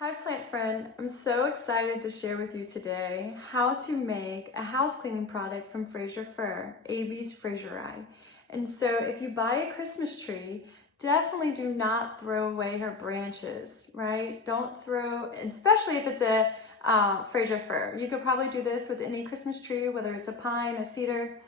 Hi plant friend, I'm so excited to share with you today how to make a house cleaning product from Fraser fir, Abies fraseri. And so if you buy a Christmas tree, definitely do not throw away her branches, right? Don't throw, especially if it's a Fraser fir. You could probably do this with any Christmas tree, whether it's a pine, a cedar.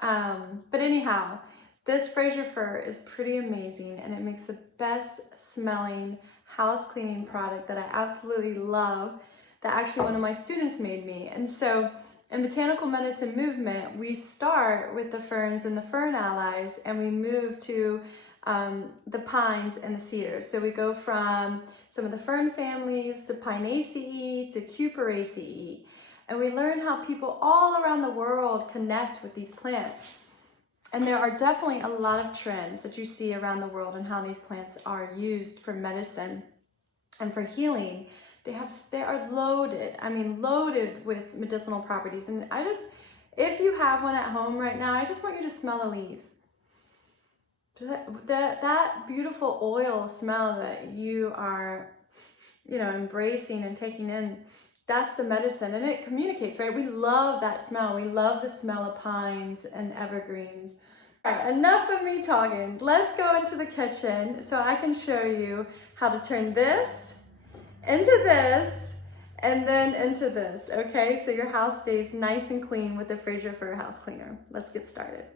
But anyhow, this Fraser fir is pretty amazing and it makes the best smelling house cleaning product that I absolutely love that actually one of my students made me. And so in botanical medicine movement, we start with the ferns and the fern allies and we move to the pines and the cedars. So we go from some of the fern families to Pinaceae to Cuparaceae. And we learn how people all around the world connect with these plants. And there are definitely a lot of trends that you see around the world and how these plants are used for medicine and for healing. They are loaded, loaded with medicinal properties. And if you have one at home right now, I just want you to smell the leaves. That beautiful oil smell that you are, embracing and taking in, that's the medicine, and it communicates, right? We love that smell. We love the smell of pines and evergreens. All right, enough of me talking. Let's go into the kitchen so I can show you how to turn this into this and then into this, okay? So your house stays nice and clean with the Fraser fir house cleaner. Let's get started.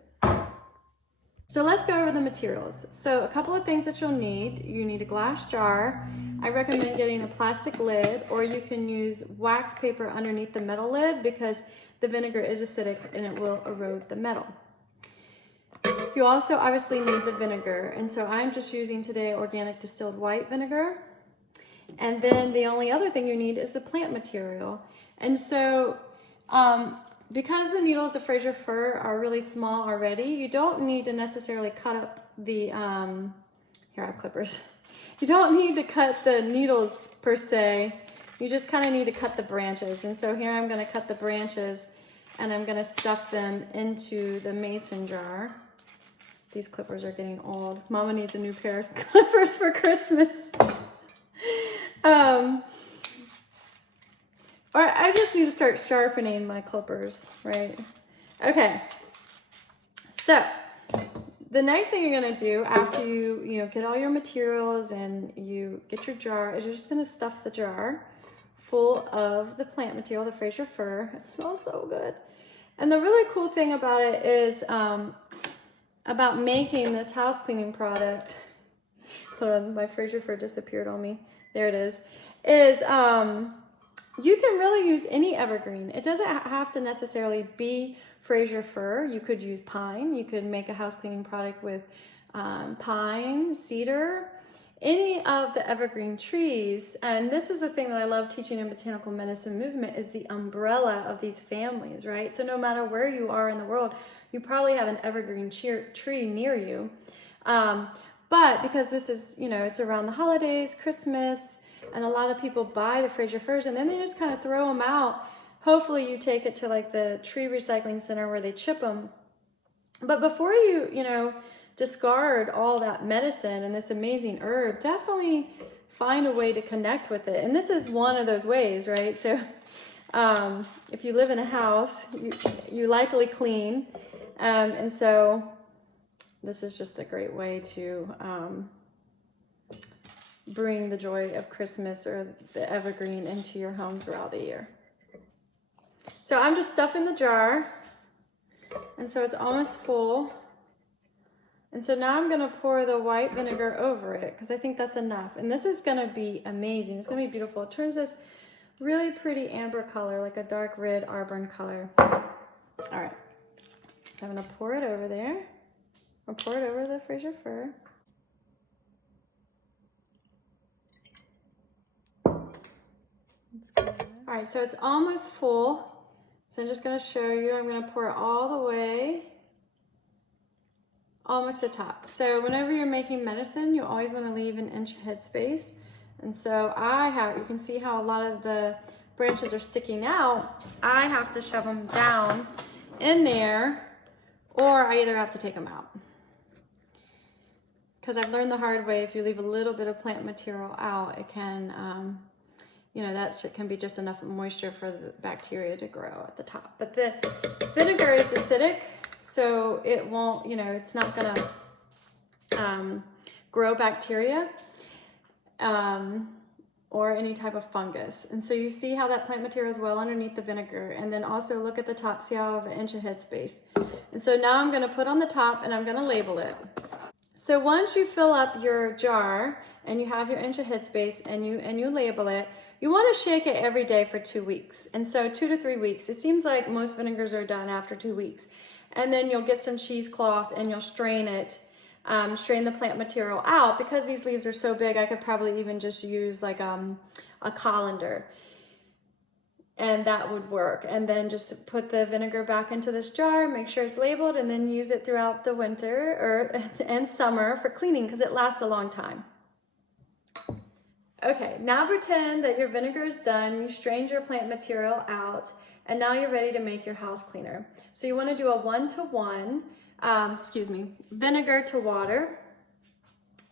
So let's go over the materials. So a couple of things that you'll need. You need a glass jar. I recommend getting a plastic lid, or you can use wax paper underneath the metal lid because the vinegar is acidic and it will erode the metal. You also obviously need the vinegar, and so I'm just using today organic distilled white vinegar. And then the only other thing you need is the plant material. And so because the needles of Fraser fir are really small already, you don't need to necessarily cut up the, here I have clippers. You don't need to cut the needles per se. You just kind of need to cut the branches. And so here I'm going to cut the branches and I'm going to stuff them into the mason jar. These clippers are getting old. Mama needs a new pair of clippers for Christmas. Or I just need to start sharpening my clippers, right? Okay. So the next thing you're gonna do after you get all your materials and you get your jar is you're just gonna stuff the jar full of the plant material, the Fraser fir. It smells so good. And the really cool thing about it is about making this house cleaning product. Hold on, my Fraser fir disappeared on me. There it is. You can really use any evergreen. It doesn't have to necessarily be Fraser fir. You could use pine. You could make a house cleaning product with pine, cedar, any of the evergreen trees. And this is the thing that I love teaching in botanical medicine movement is the umbrella of these families, right? So no matter where you are in the world, you probably have an evergreen tree near you. But because this is, it's around the holidays, Christmas, and a lot of people buy the Fraser firs and then they just kind of throw them out. Hopefully you take it to like the tree recycling center where they chip them. But before you discard all that medicine and this amazing herb, definitely find a way to connect with it. And this is one of those ways, right? So if you live in a house, you likely clean. And so this is just a great way to bring the joy of Christmas or the evergreen into your home throughout the year. So I'm just stuffing the jar, and so it's almost full. And so now I'm gonna pour the white vinegar over it because I think that's enough. And this is gonna be amazing. It's gonna be beautiful. It turns this really pretty amber color, like a dark red auburn color. All right, I'm gonna pour it over there. I'll pour it over the Fraser fir. All right, so it's almost full. So I'm just gonna show you, I'm gonna pour it all the way, almost to the top. So whenever you're making medicine, you always wanna leave an inch head space. And so you can see how a lot of the branches are sticking out. I have to shove them down in there, or I either have to take them out. Because I've learned the hard way, if you leave a little bit of plant material out, it can you know, that can be just enough moisture for the bacteria to grow at the top. But the vinegar is acidic, so it won't, you know, it's not gonna grow bacteria or any type of fungus. And so you see how that plant material is well underneath the vinegar. And then also look at the top, see how I have an inch of headspace. And so now I'm gonna put on the top and I'm gonna label it. So once you fill up your jar and you have your inch of headspace and you label it, you want to shake it every day for 2 weeks. And so 2 to 3 weeks. It seems like most vinegars are done after 2 weeks. And then you'll get some cheesecloth and you'll strain it, strain the plant material out. Because these leaves are so big, I could probably even just use like a colander. And that would work. And then just put the vinegar back into this jar, make sure it's labeled, and then use it throughout the winter and summer for cleaning because it lasts a long time. Okay, now pretend that your vinegar is done, you strained your plant material out, and now you're ready to make your house cleaner. So you want to do a 1-to-1, vinegar to water.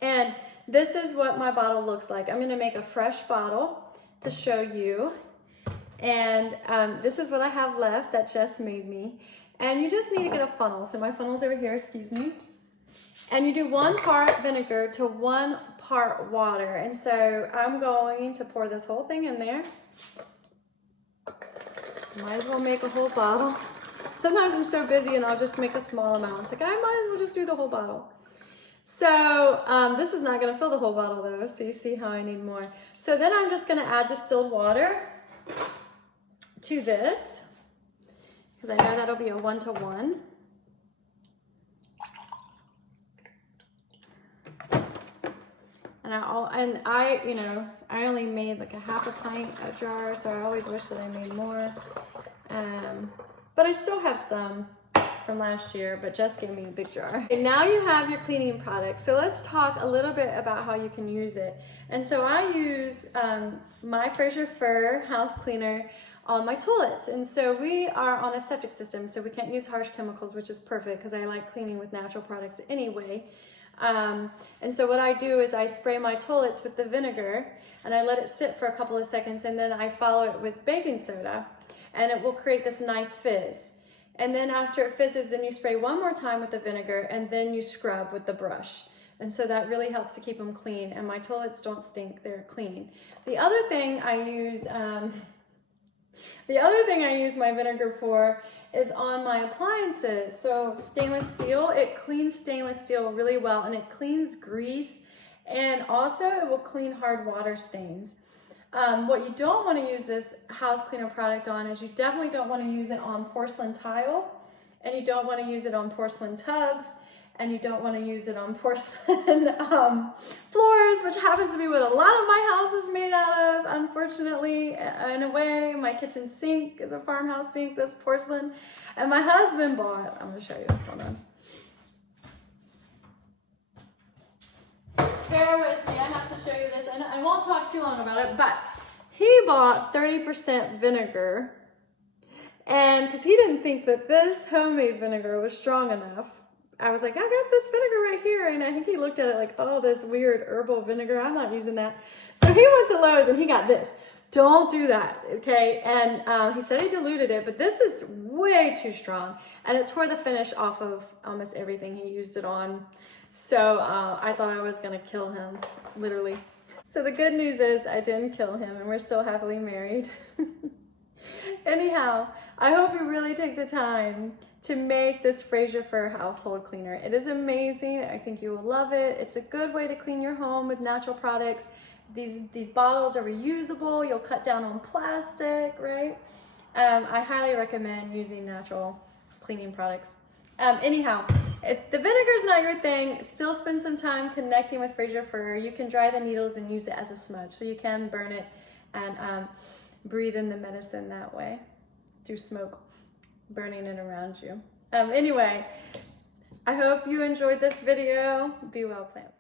And this is what my bottle looks like. I'm going to make a fresh bottle to show you. And this is what I have left that Jess made me. And you just need to get a funnel. So my funnel's over here, excuse me. And you do 1 part vinegar to 1 part water. And so I'm going to pour this whole thing in there. Might as well make a whole bottle. Sometimes I'm so busy and I'll just make a small amount. It's like, I might as well just do the whole bottle. So this is not gonna fill the whole bottle though, so you see how I need more. So then I'm just gonna add distilled water to this, because I know that'll be a 1-to-1. And I only made like a half a pint a jar, so I always wish that I made more. But I still have some from last year, but Jess gave me a big jar. Okay, now you have your cleaning product. So let's talk a little bit about how you can use it. And so I use my Fraser fir house cleaner on my toilets. And so we are on a septic system, so we can't use harsh chemicals, which is perfect because I like cleaning with natural products anyway. And so what I do is I spray my toilets with the vinegar and I let it sit for a couple of seconds, and then I follow it with baking soda, and it will create this nice fizz. And then after it fizzes, then you spray one more time with the vinegar, and then you scrub with the brush. And so that really helps to keep them clean, and my toilets don't stink, they're clean. The other thing I use my vinegar for is on my appliances. So stainless steel, it cleans stainless steel really well, and it cleans grease, and also it will clean hard water stains. What you don't want to use this house cleaner product on is you definitely don't want to use it on porcelain tile, and you don't want to use it on porcelain tubs, and you don't want to use it on porcelain floors, which happens to be what a lot of my house is made out of, unfortunately. In a way, my kitchen sink is a farmhouse sink that's porcelain, and my husband bought, I'm going to show you, hold on. Bear with me, I have to show you this, and I won't talk too long about it, but he bought 30% vinegar, and because he didn't think that this homemade vinegar was strong enough. I was like, I got this vinegar right here, and I think he looked at it like, oh, this weird herbal vinegar, I'm not using that. So he went to Lowe's and he got this. Don't do that, okay? And he said he diluted it, but this is way too strong, and it tore the finish off of almost everything he used it on. So I thought I was gonna kill him, literally. So the good news is I didn't kill him, and we're still happily married. Anyhow, I hope you really take the time to make this Fraser fir household cleaner. It is amazing. I think you will love it. It's a good way to clean your home with natural products. These bottles are reusable. You'll cut down on plastic, right? I highly recommend using natural cleaning products. Anyhow, if the vinegar is not your thing, still spend some time connecting with Fraser fir. You can dry the needles and use it as a smudge, so you can burn it and breathe in the medicine that way through smoke, burning it around you. Anyway, I hope you enjoyed this video. Be well, plant.